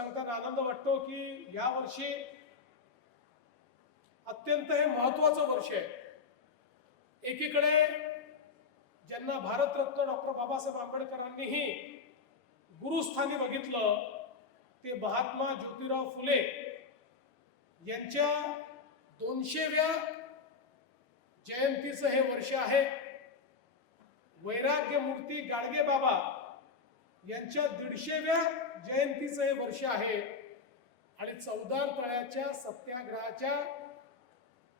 सांगताना आनंद वाटतो की या वर्षी अत्यंत हे महत्वाचं वर्ष आहे। एकीकडे ज्यांना भारतरत्न डॉक्टर बाबासाहेब आंबेडकरांनीही गुरुस्थानी बघितलं ते महात्मा ज्योतिराव फुले यांच्या 200व्या जयंतीचं हे वर्ष आहे। वैराग्य मूर्ती गाडगे बाबा यांच्या 150व्या जयंतीचं हे वर्ष आहे आणि चौदार तळ्याच्या सत्याग्रहाच्या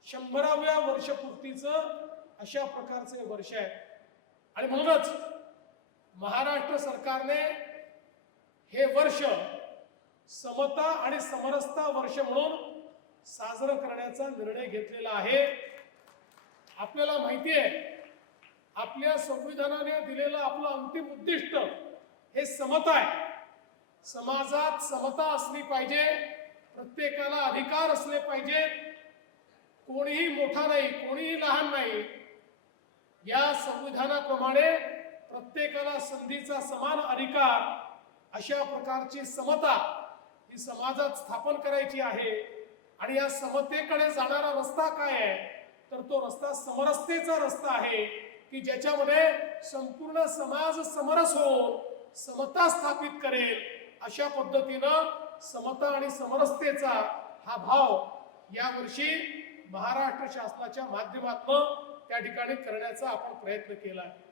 100व्या वर्षपूर्तीचं अशा प्रकारचं हे वर्ष आहे। आणि म्हणूनच महाराष्ट्र सरकारने हे वर्ष समता आणि समरसता वर्ष म्हणून साजरं करण्याचा निर्णय घेतलेला आहे। आपल्याला माहिती आहे आपल्या संविधानाने दिलेलं आपलं अंतिम उद्दिष्ट हे समता आहे। समाजात समता असली पाहिजे, प्रत्येकाला अधिकार असले पाहिजे, कोणीही मोठा नाही कोणीही लहान नाही, या संविधानाप्रमाणे प्रत्येकाला संधीचा समान अधिकार अशा प्रकारची समता ही समाजात स्थापन करायची आहे। आणि या समतेकडे जाणारा रस्ता काय आहे तर तो रस्ता समरसतेचा रस्ता आहे की ज्याच्यामध्ये संपूर्ण समाज समरस होऊन समता स्थापित करेल। अशा पद्धतीनं समता आणि समरसतेचा हा भाव यावर्षी महाराष्ट्र शासनाच्या माध्यमातून त्या ठिकाणी करण्याचा आपण प्रयत्न केला आहे।